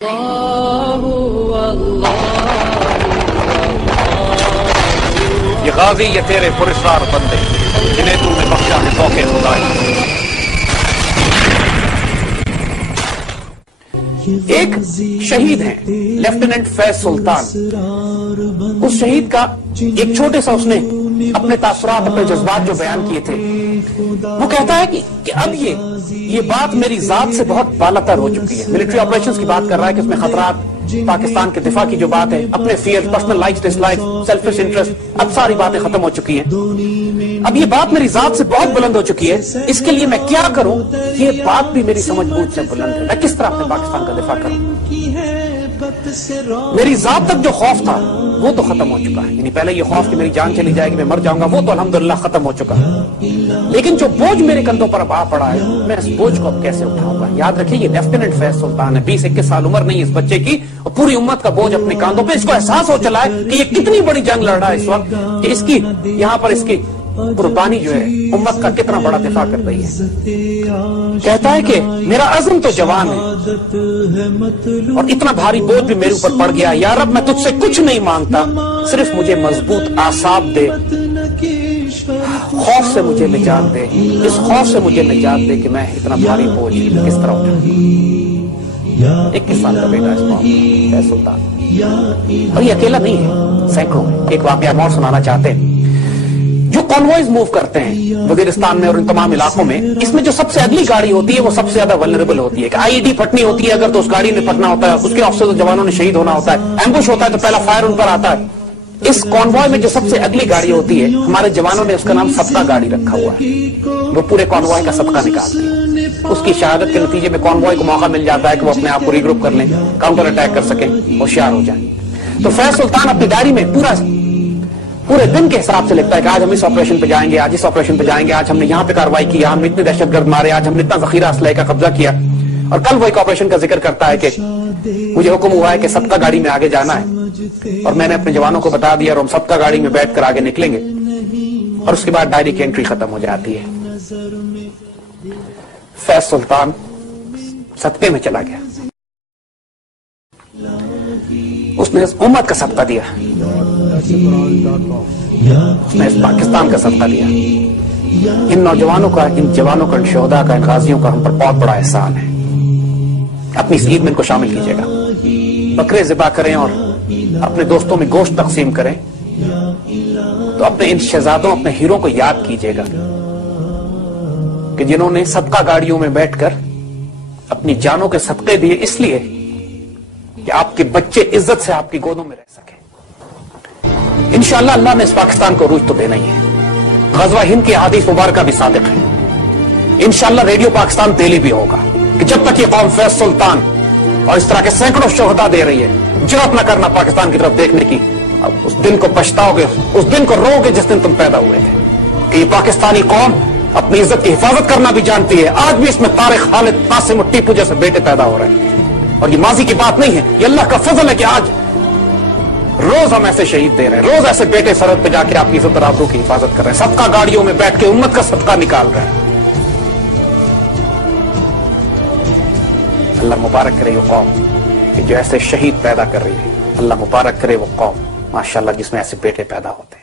یہ غازی یہ تیرے پراسرار بندے جنہیں تو نے بخشا ہے ذوق خدائی۔ ایک شہید ہیں لیفٹیننٹ فیض سلطان، اس شہید کا ایک چھوٹے سا اس نے اپنے تاثرات اپنے جذبات جو بیان کیے تھے، وہ کہتا ہے کہ اب یہ بات میری ذات سے بہت بالاتر ہو چکی ہے۔ ملٹری آپریشنز کی بات کر رہا ہے کہ اس میں خطرات، پاکستان کے دفاع کی جو بات ہے، اپنے فیئر، پرسنل لائکس ڈس لائکس، سیلفش انٹرسٹ، اب ساری باتیں ختم ہو چکی ہیں۔ اب یہ بات میری ذات سے بہت بلند ہو چکی ہے، اس کے لیے میں کیا کروں؟ یہ بات بھی میری سمجھ بوجھ سے بلند ہے، میں کس طرح اپنے پاکستان کا دفاع کروں؟ میری ذات تک جو خوف تھا وہ تو ختم ہو چکا ہے، یعنی پہلے یہ خوف کہ میری جان چلی جائے گی، میں مر جاؤں گا، وہ تو الحمدللہ ختم ہو چکا ہے، لیکن جو بوجھ میرے کندھوں پر اب آ پڑا ہے، میں اس بوجھ کو اب کیسے اٹھاؤں گا؟ یاد رکھیے یہ لیفٹیننٹ فیض سلطان ہے، 20-21 سال عمر نہیں اس بچے کی، اور پوری امت کا بوجھ اپنے کاندھوں پہ۔ اس کو احساس ہو چلا ہے کہ یہ کتنی بڑی جنگ لڑ رہا ہے اس وقت، کہ اس کی یہاں پر اس کی قربانی جو ہے امت کا کتنا بڑا دفاع کر رہی ہے۔ کہتا ہے کہ میرا عزم تو جوان ہے اور اتنا بھاری بوجھ بھی میرے اوپر پڑ گیا، یا رب میں تجھ سے کچھ نہیں مانگتا، صرف مجھے مضبوط اعصاب دے، خوف سے مجھے نجات دے، اس خوف سے مجھے نجات دے کہ میں اتنا بھاری بوجھ کس طرح اٹھاؤں۔ 21 سال کا بیٹا اس وقت فیض سلطان، اور یہ اکیلا نہیں ہے، سینکڑوں۔ ایک واقعہ اور سنانا چاہتے ہیں۔ جو کانوائز موو کرتے ہیں وزیرستان میں اور ان تمام علاقوں میں، اس میں جو سب سے اگلی گاڑی ہوتی ہے وہ سب سے زیادہ ولنریبل ہوتی ہے، کہ آئی ای ڈی پھٹنی ہوتی ہے اگر تو اس گاڑی میں پھٹنا ہوتا ہے، اس کے آفیسرز جوانوں نے شہید ہونا ہوتا ہے، ایمبوش ہوتا ہے تو پہلا فائر ان پر آتا ہے۔ اس کانوائے میں جو سب سے اگلی گاڑی ہوتی ہے، ہمارے جوانوں نے اس کا نام صدقہ گاڑی رکھا ہوا ہے، وہ پورے کانوائے کا صدقہ نکالتی ہے۔ اس کی شہادت کے نتیجے میں کانوائے کو موقع مل جاتا ہے کہ وہ اپنے آپ کو ری گروپ کر لیں، کاؤنٹر اٹیک کر سکیں، ہوشیار ہو جائیں۔ تو فیض سلطان اپنی ڈائری میں پورے دن کے حساب سے لکھتا ہے کہ آج ہم اس آپریشن پہ جائیں گے، آج اس آپریشن پہ جائیں گے، آج ہم نے یہاں پہ کارروائی کی، ہم اتنے دہشت گرد مارے، آج ہم نے اتنا ذخیرہ اسلحے کا قبضہ کیا۔ اور کل وہ ایک آپریشن کا ذکر کرتا ہے کہ مجھے حکم ہوا ہے کہ صدقہ گاڑی میں آگے جانا ہے، اور میں نے اپنے جوانوں کو بتا دیا اور ہم صدقہ گاڑی میں بیٹھ کر آگے نکلیں گے، اور اس کے بعد ڈائری کی انٹری ختم ہو جاتی ہے۔ فیض سلطان صدقے میں چلا گیا، اس نے اس امت کا صدقہ دیا، اس نے اس پاکستان کا صدقہ دیا۔ ان نوجوانوں کا، ان جوانوں کا، ان شہداء کا، ان غازیوں کا ہم پر بہت بڑا احسان ہے۔ اپنی اس عید میں ان کو شامل کیجیے گا، بکرے ذبح کریں اور اپنے دوستوں میں گوشت تقسیم کریں، تو اپنے ان شہزادوں، اپنے ہیروں کو یاد کیجیے گا کہ جنہوں نے صدقہ گاڑیوں میں بیٹھ کر اپنی جانوں کے صدقے دیے، اس لیے کہ آپ کے بچے عزت سے آپ کی گودوں میں رہ سکیں۔ انشاءاللہ اللہ نے اس پاکستان کو عروج تو دینا ہی ہے۔ غزوہ ہند کی احادیث مبارکہ بھی صادق ہے۔ انشاءاللہ ریڈیو پاکستان تیلی بھی ہوگا کہ جب تک یہ قوم فیض سلطان اور اس طرح کے سینکڑوں شہداء دے رہی ہے، جرات نہ کرنا پاکستان کی طرف دیکھنے کی۔ اب اس دن کو پچھتاؤ گے، اس دن کو رو گے جس دن تم پیدا ہوئے تھے، کہ یہ پاکستانی قوم اپنی عزت کی حفاظت کرنا بھی جانتی ہے۔ آج بھی اس میں طارق، خالد، قاسم اور ٹیپو جیسے بیٹے پیدا ہو رہے ہیں، اور یہ ماضی کی بات نہیں ہے، یہ اللہ کا فضل ہے کہ آج روز ہم ایسے شہید دے رہے ہیں، روز ایسے بیٹے سرحد پہ جا کے آپ کی عزت اور آبرو کی حفاظت کر رہے ہیں، صدقہ گاڑیوں میں بیٹھ کے امت کا صدقہ نکال رہے ہیں۔ اللہ مبارک کرے وہ قوم کہ جو ایسے شہید پیدا کر رہی ہے، اللہ مبارک کرے وہ قوم ماشاءاللہ جس میں ایسے بیٹے پیدا ہوتے ہیں۔